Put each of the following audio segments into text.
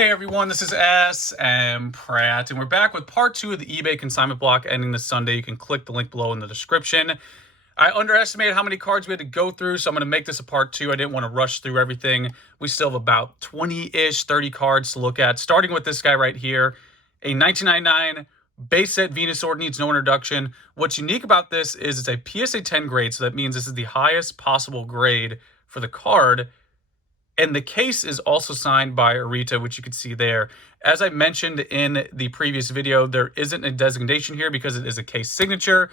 Hey everyone, this is smpratte, and we're back with part 2 of the eBay consignment block ending this Sunday. You can click the link below in the description. I underestimated how many cards we had to go through, so I'm going to make this a part 2. I didn't want to rush through everything. We still have about 20-ish, 30 cards to look at, starting with this guy right here, a 1999 base set Venusaur, needs no introduction. What's unique about this is it's a Psa10 grade, so that means this is the highest possible grade for the card. And the case is also signed by Arita, which you can see there. As I mentioned in the previous video, there isn't a designation here because it is a case signature.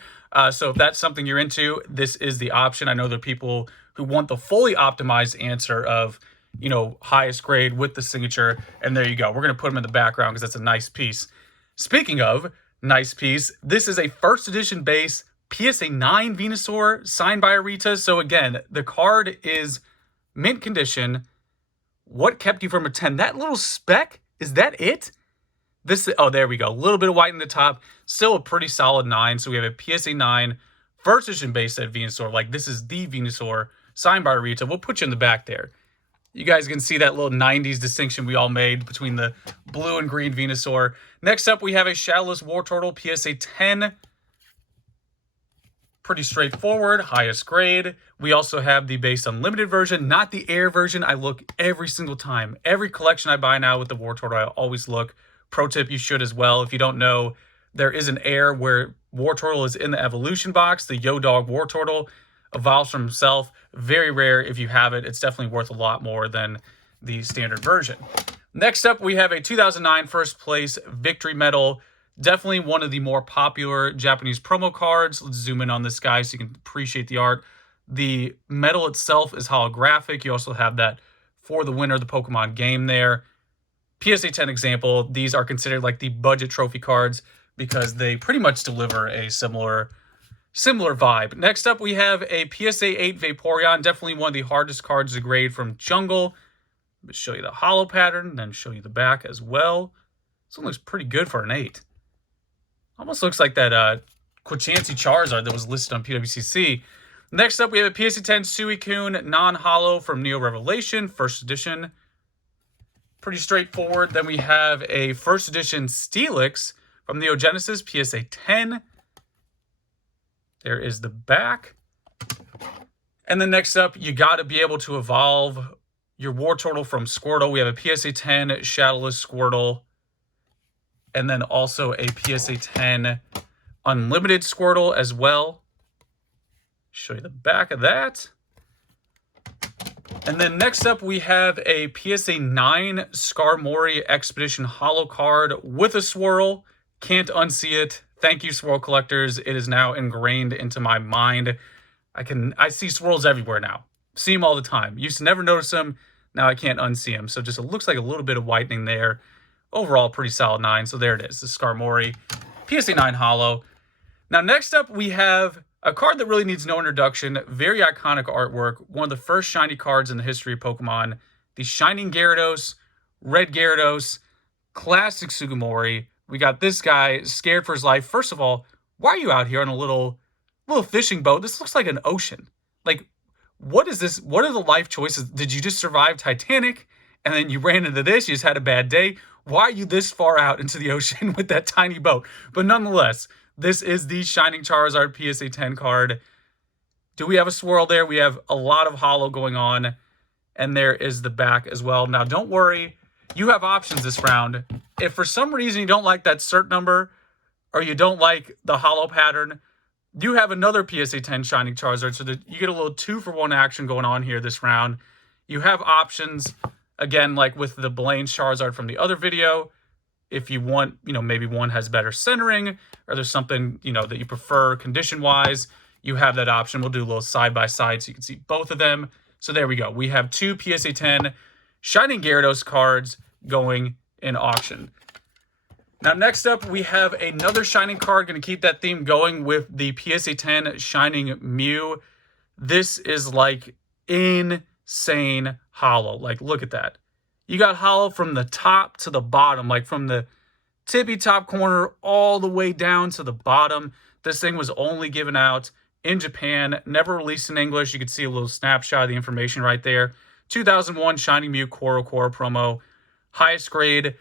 So if that's something you're into, this is the option. I know there are people who want the fully optimized answer of, you know, highest grade with the signature. And there you go. We're going to put them in the background because that's a nice piece. Speaking of nice piece, this is a first edition base Psa9 Venusaur signed by Arita. So again, the card is mint condition. What kept you from a 10? That little speck? Is that it? Oh, there we go. A little bit of white in the top. Still a pretty solid 9. So we have a Psa9 first edition base set Venusaur. Like, this is the Venusaur signed by Arita. We'll put you in the back there. You guys can see that little 90s distinction we all made between the blue and green Venusaur. Next up, we have a Shadowless Wartortle Psa10. Pretty straightforward, highest grade. We also have the base unlimited version, not the air version. I look every single time. Every collection I buy now with the Wartortle, I always look. Pro tip, you should as well. If you don't know, there is an air where Wartortle is in the evolution box. The Yo-Dog Wartortle evolves from himself. Very rare. If you have it, it's definitely worth a lot more than the standard version. Next up, we have a 2009 first place Victory Medal. Definitely one of the more popular Japanese promo cards. Let's zoom in on this guy so you can appreciate the art. The medal itself is holographic. You also have that for the winner of the Pokemon game there. Psa10 example, these are considered like the budget trophy cards because they pretty much deliver a similar vibe. Next up, we have a Psa 8 Vaporeon. Definitely one of the hardest cards to grade from Jungle. Let me show you the holo pattern, then show you the back as well. This one looks pretty good for an 8. Almost looks like that Quachansey Charizard that was listed on PWCC. Next up, we have a Psa10 Suicune non-holo from Neo Revelation, first edition. Pretty straightforward. Then we have a first edition Steelix from Neo Genesis, Psa10. There is the back. And then next up, you got to be able to evolve your Wartortle from Squirtle. We have a Psa10 Shadowless Squirtle. And then also a Psa10 Unlimited Squirtle as well. Show you the back of that. And then next up, we have a Psa9 Skarmory Expedition Holo card with a swirl. Can't unsee it. Thank you, swirl collectors. It is now ingrained into my mind. I see swirls everywhere now. See them all the time. Used to never notice them. Now I can't unsee them. So just it looks like a little bit of whitening there. Overall, pretty solid 9. So there it is, the Skarmory Psa9 holo. Now, next up, we have a card that really needs no introduction. Very iconic artwork. One of the first shiny cards in the history of Pokemon. The Shining Gyarados, Red Gyarados, Classic Sugimori. We got this guy scared for his life. First of all, why are you out here on a little fishing boat? This looks like an ocean. Like, what is this? What are the life choices? Did you just survive Titanic and then you ran into this? You just had a bad day? Why are you this far out into the ocean with that tiny boat? But nonetheless, this is the Shining Charizard Psa10 card. Do we have a swirl there? We have a lot of holo going on. And there is the back as well. Now, don't worry. You have options this round. If for some reason you don't like that cert number or you don't like the holo pattern, you have another Psa10 Shining Charizard. So that you get a little 2-for-1 action going on here this round. You have options. Again, like with the Blaine's Charizard from the other video, if you want, you know, maybe one has better centering or there's something, you know, that you prefer condition-wise, you have that option. We'll do a little side-by-side so you can see both of them. So there we go. We have 2 Psa10 Shining Gyarados cards going in auction. Now, next up, we have another Shining card. Going to keep that theme going with the Psa10 Shining Mew. This is like insane holo. Like, look at that. You got holo from the top to the bottom, like from the tippy top corner all the way down to the bottom. This thing was only given out in Japan, never released in English. You can see a little snapshot of the information right there. 2001 Shining Mew Koro promo. highest grade,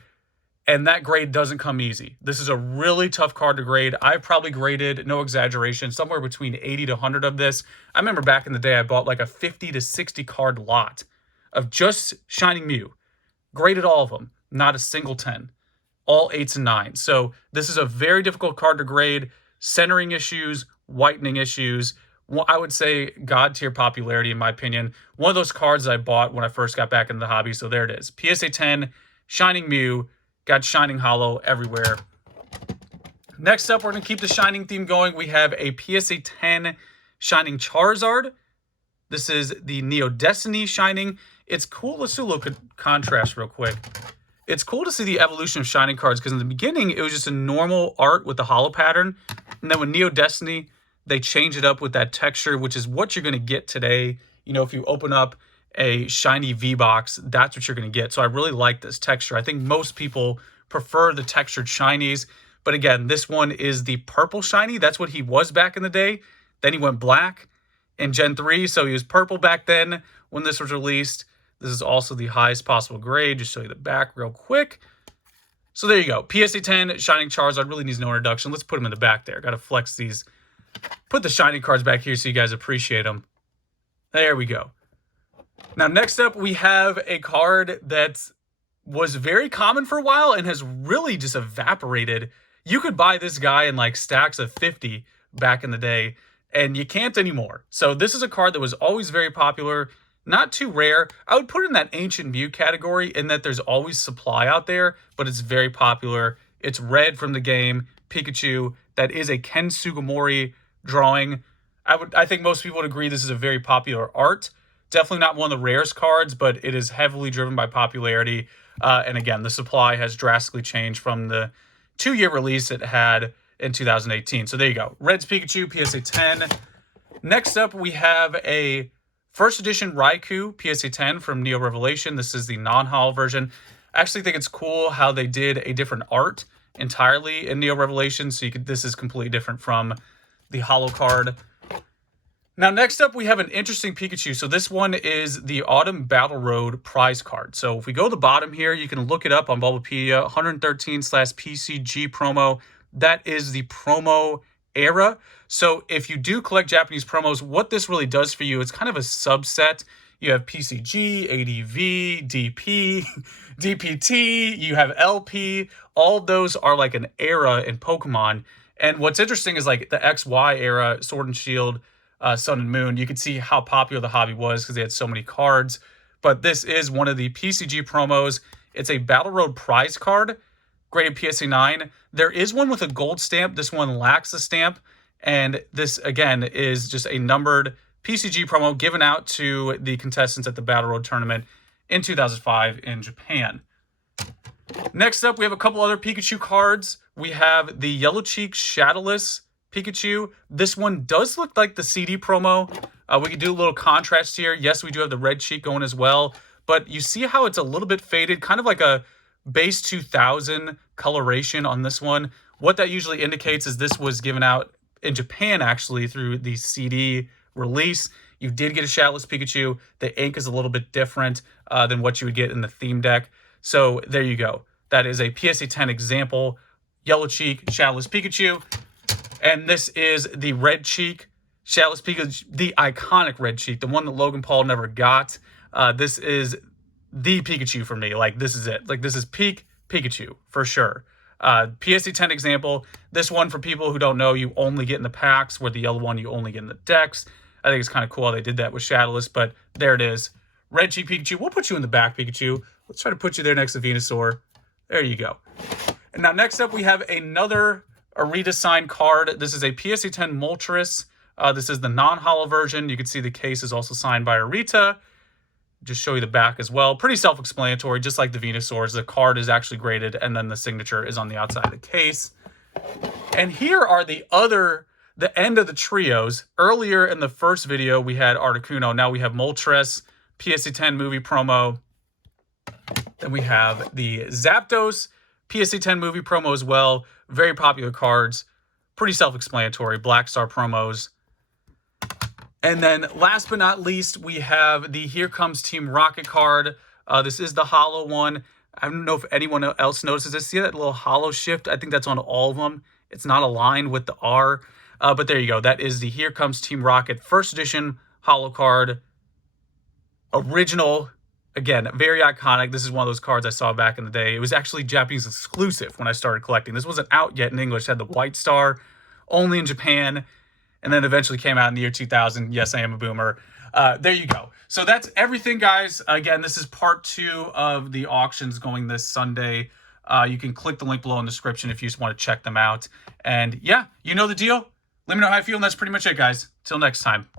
and that grade doesn't come easy. This is a really tough card to grade. I probably graded, no exaggeration, somewhere between 80 to 100 of this. I remember back in the day, I bought like a 50 to 60 card lot of just Shining Mew. Graded all of them, not a single 10. All 8s and 9s. So this is a very difficult card to grade. Centering issues, whitening issues. I would say God tier popularity, in my opinion. One of those cards that I bought when I first got back into the hobby. So there it is. PSA 10, Shining Mew. Got Shining Hollow everywhere. Next up, we're going to keep the Shining theme going. We have a PSA 10 Shining Charizard. This is the Neo Destiny Shining. It's cool. Let's do a little contrast real quick. It's cool to see the evolution of Shining cards, because in the beginning, it was just a normal art with the hollow pattern. And then with Neo Destiny, they change it up with that texture, which is what you're going to get today. You know, if you open up a shiny V-Box, that's what you're going to get. So I really like this texture. I think most people prefer the textured shinies. But again, this one is the purple shiny. That's what he was back in the day. Then he went black in Gen 3. So he was purple back then when this was released. This is also the highest possible grade. Just show you the back real quick. So there you go. PSA 10 Shining Charizard really needs no introduction. Let's put him in the back there. Got to flex these. Put the shiny cards back here so you guys appreciate them. There we go. Now, next up, we have a card that was very common for a while and has really just evaporated. You could buy this guy in like stacks of 50 back in the day, and you can't anymore. So this is a card that was always very popular, not too rare. I would put it in that Ancient Mew category in that there's always supply out there, but it's very popular. It's red from the game, Pikachu. That is a Ken Sugimori drawing. I think most people would agree this is a very popular art. Definitely not one of the rarest cards, but it is heavily driven by popularity. And again, the supply has drastically changed from the 2-year release it had in 2018. So there you go. Red's Pikachu, PSA 10. Next up, we have a first edition Raikou, PSA 10 from Neo Revelation. This is the non-holo version. I actually think it's cool how they did a different art entirely in Neo Revelation. So this is completely different from the holo card. Now, next up, we have an interesting Pikachu. So this one is the Autumn Battle Road prize card. So if we go to the bottom here, you can look it up on Bulbapedia, 113/PCG promo. That is the promo era. So if you do collect Japanese promos, what this really does for you, it's kind of a subset. You have PCG, ADV, DP, DPT, you have LP. All of those are like an era in Pokemon. And what's interesting is like the XY era, Sword and Shield, Sun and Moon, you can see how popular the hobby was because they had so many cards. But this is one of the PCG promos. It's a Battle Road prize card, graded PSA 9. There is one with a gold stamp. This one lacks a stamp. And this, again, is just a numbered PCG promo given out to the contestants at the Battle Road tournament in 2005 in Japan. Next up, we have a couple other Pikachu cards. We have the Yellow Cheek Shadowless Pikachu. This one does look like the CD promo. We could do a little contrast here. Yes, we do have the red cheek going as well, but you see how it's a little bit faded, kind of like a base 2000 coloration on this one. What that usually indicates is this was given out in Japan, actually, through the CD release. You did get a Shadowless Pikachu. The ink is a little bit different than what you would get in the theme deck. So there you go. That is a PSA 10 example. Yellow Cheek Shadowless Pikachu. And this is the Red Cheek Shadowless Pikachu, the iconic Red Cheek, the one that Logan Paul never got. This is the Pikachu for me. Like, this is it. Like, this is peak Pikachu for sure. PSA 10 example. This one, for people who don't know, you only get in the packs, where the yellow one you only get in the decks. I think it's kind of cool how they did that with Shadowless, but there it is. Red Cheek Pikachu. We'll put you in the back, Pikachu. Let's try to put you there next to Venusaur. There you go. And now next up, we have another Arita signed card. This is a PSA 10 Moltres. This is the non-holo version. You can see the case is also signed by Arita. Just show you the back as well. Pretty self-explanatory, just like the Venusaurs. The card is actually graded, and then the signature is on the outside of the case. And here are the end of the trios. Earlier in the first video, we had Articuno. Now we have Moltres, PSA 10 movie promo. Then we have the Zapdos, PSA 10 movie promo as well. Very popular cards. Pretty self-explanatory. Black Star promos. And then last but not least, we have the Here Comes Team Rocket card. This is the holo one. I don't know if anyone else notices this. See that little hollow shift? I think that's on all of them. It's not aligned with the R. But there you go. That is the Here Comes Team Rocket first edition holo card. Original. Again, very iconic. This is one of those cards I saw back in the day. It was actually Japanese exclusive when I started collecting. This wasn't out yet in English. It had the white star, only in Japan, and then eventually came out in the year 2000. Yes, I am a boomer. There you go. So that's everything, guys. Again, this is part 2 of the auctions going this Sunday. You can click the link below in the description if you just want to check them out. And yeah, you know the deal. Let me know how you feel, and that's pretty much it, guys. Till next time.